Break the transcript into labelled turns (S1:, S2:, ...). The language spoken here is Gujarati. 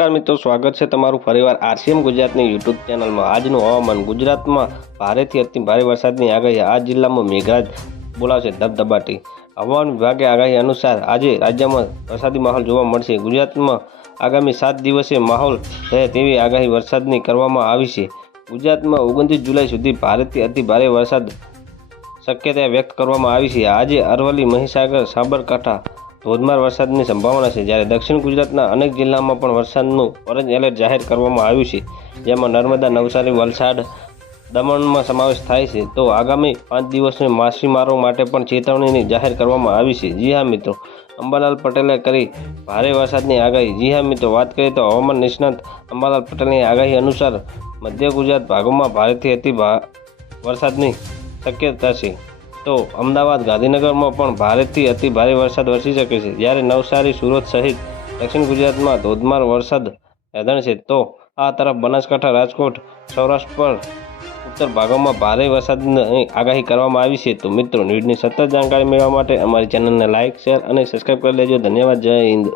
S1: નમસ્કાર મિત્રો, સ્વાગત છે તમારું ફરીવાર આરસીએમ ગુજરાતની યુટ્યુબ ચેનલમાં. આજનું હવામાન ગુજરાતમાં ભારેથી અતિ ભારે વરસાદની આગાહી. આ જિલ્લામાં મેઘરાજ બોલાવશે ધબધબાટી. હવામાન વિભાગે આગાહી અનુસાર આજે રાજ્યમાં વરસાદી માહોલ જોવા મળશે. ગુજરાતમાં આગામી સાત દિવસે માહોલ રહે તેવી આગાહી વરસાદની કરવામાં આવી છે. ગુજરાતમાં ઓગણત્રીસ જુલાઈ સુધી ભારેથી અતિ ભારે વરસાદ શક્યતા વ્યક્ત કરવામાં આવી છે. આજે અરવલ્લી, મહીસાગર, સાબરકાંઠા ધોધમાર વરસાદની સંભાવના છે. જ્યારે દક્ષિણ ગુજરાતના અનેક જિલ્લામાં પણ વરસાદનું ઓરેન્જ એલર્ટ જાહેર કરવામાં આવ્યું છે. જેમાં નર્મદા, નવસારી, વલસાડ દમણમાં સમાવેશ થાય છે. તો આગામી પાંચ દિવસની માછીમારો માટે પણ ચેતવણીની જાહેર કરવામાં આવી છે. જી હા, મિત્રો. અંબાલાલ પટેલે કરી ભારે વરસાદની આગાહી. જી હા, મિત્રો. વાત કરીએ તો હવામાન નિષ્ણાત અંબાલાલ પટેલની આગાહી અનુસાર મધ્ય ગુજરાત ભાગોમાં ભારેથી અતિ વરસાદની શક્યતા છે. તો અમદાવાદ ગાંધીનગરમાં પણ ભારેથી અતિ ભારે વરસાદ વરસી શકે છે. જ્યારે નવસારી, સુરત સહિત દક્ષિણ ગુજરાતમાં ધોધમાર વરસાદ છે, તો આ તરફ બનાસકાંઠા, રાજકોટ, સૌરાષ્ટ્ર પર ઉત્તર ભાગોમાં ભારે વરસાદની આગાહી કરવામાં આવી છે. તો મિત્રો ન્યૂઝની સતત જાણકારી મેળવવા માટે અમારી ચેનલને લાઇક શેર અને સબસ્ક્રાઈબ કરી લેજો. ધન્યવાદ. જય હિન્દ.